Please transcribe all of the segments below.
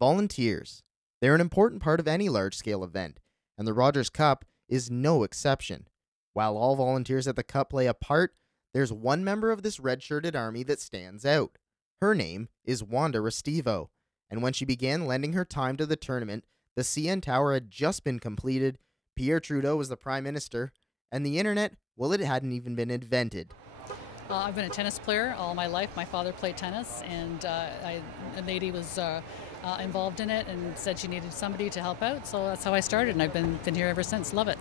Volunteers. They're an important part of any large-scale event, and the Rogers Cup is no exception. While all volunteers at the Cup play a part, there's one member of this red-shirted army that stands out. Her name is Wanda Restivo, and when she began lending her time to the tournament, the CN Tower had just been completed, Pierre Trudeau was the Prime Minister, and the internet, well, it hadn't even been invented. I've been a tennis player all my life. My father played tennis, and a lady was involved in it and said she needed somebody to help out, so that's how I started, and I've been here ever since. Love it.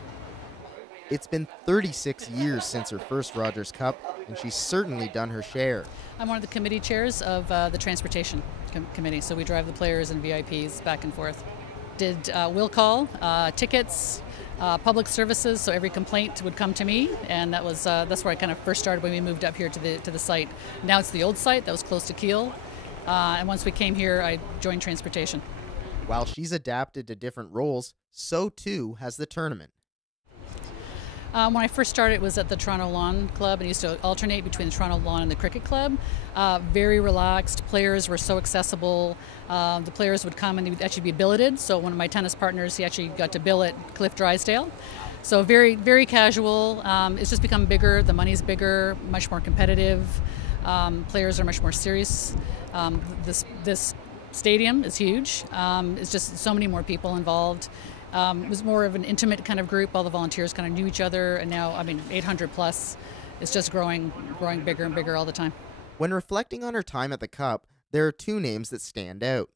It's been 36 years since her first Rogers Cup, and she's certainly done her share. I'm one of the committee chairs of the transportation committee, so we drive the players and VIPs back and forth. Did will call, tickets, public services, so every complaint would come to me, and that's where I kind of first started when we moved up here to the site. Now it's the old site that was close to Kiel, and once we came here, I joined transportation. While she's adapted to different roles, so too has the tournament. When I first started, it was at the Toronto Lawn Club, and used to alternate between the Toronto Lawn and the Cricket Club. Very relaxed. Players were so accessible. The players would come and they would actually be billeted. So one of my tennis partners, he actually got to billet Cliff Drysdale. So very, very casual. It's just become bigger. The money's bigger, much more competitive. Players are much more serious. This stadium is huge. It's just so many more people involved. It was more of an intimate kind of group. All the volunteers kind of knew each other, and now, 800 plus. It's just growing bigger and bigger all the time. When reflecting on her time at the Cup, there are two names that stand out.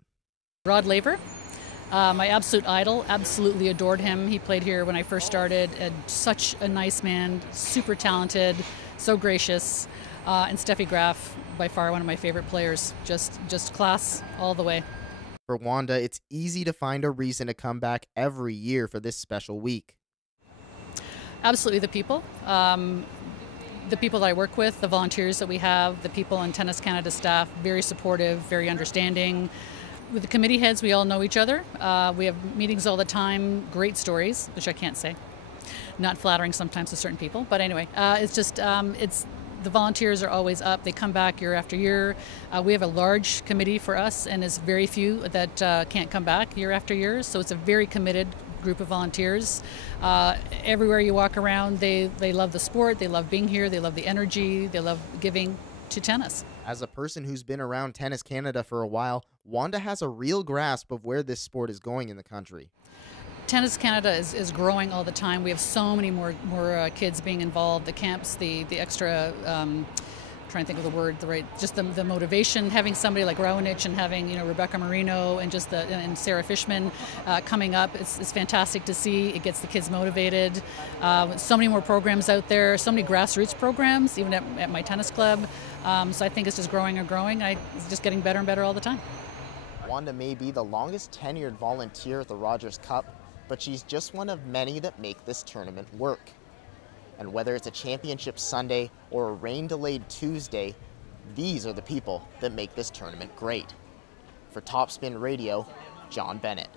Rod Laver, my absolute idol, absolutely adored him. He played here when I first started, and such a nice man, super talented, so gracious. And Steffi Graf, by far one of my favorite players, just class all the way. For Wanda, it's easy to find a reason to come back every year for this special week. Absolutely the people. The people that I work with, the volunteers that we have, the people in Tennis Canada staff, very supportive, very understanding. With the committee heads, we all know each other. We have meetings all the time, great stories, which I can't say. Not flattering sometimes to certain people, but anyway, the volunteers are always up. They come back year after year. We have a large committee for us, and there's very few that can't come back year after year. So it's a very committed group of volunteers. Everywhere you walk around, they love the sport, they love being here, they love the energy, they love giving to tennis. As a person who's been around Tennis Canada for a while, Wanda has a real grasp of where this sport is going in the country. Tennis Canada is growing all the time. We have so many more kids being involved. The camps, the extra, trying to think of the word, just the motivation. Having somebody like Rowanich and having Rebecca Marino and and Sarah Fishman coming up, it's fantastic to see. It gets the kids motivated. So many more programs out there. So many grassroots programs, even at my tennis club. So I think it's just growing and growing. It's just getting better and better all the time. Wanda may be the longest tenured volunteer at the Rogers Cup, but she's just one of many that make this tournament work. And whether it's a championship Sunday or a rain-delayed Tuesday, these are the people that make this tournament great. For Topspin Radio, John Bennett.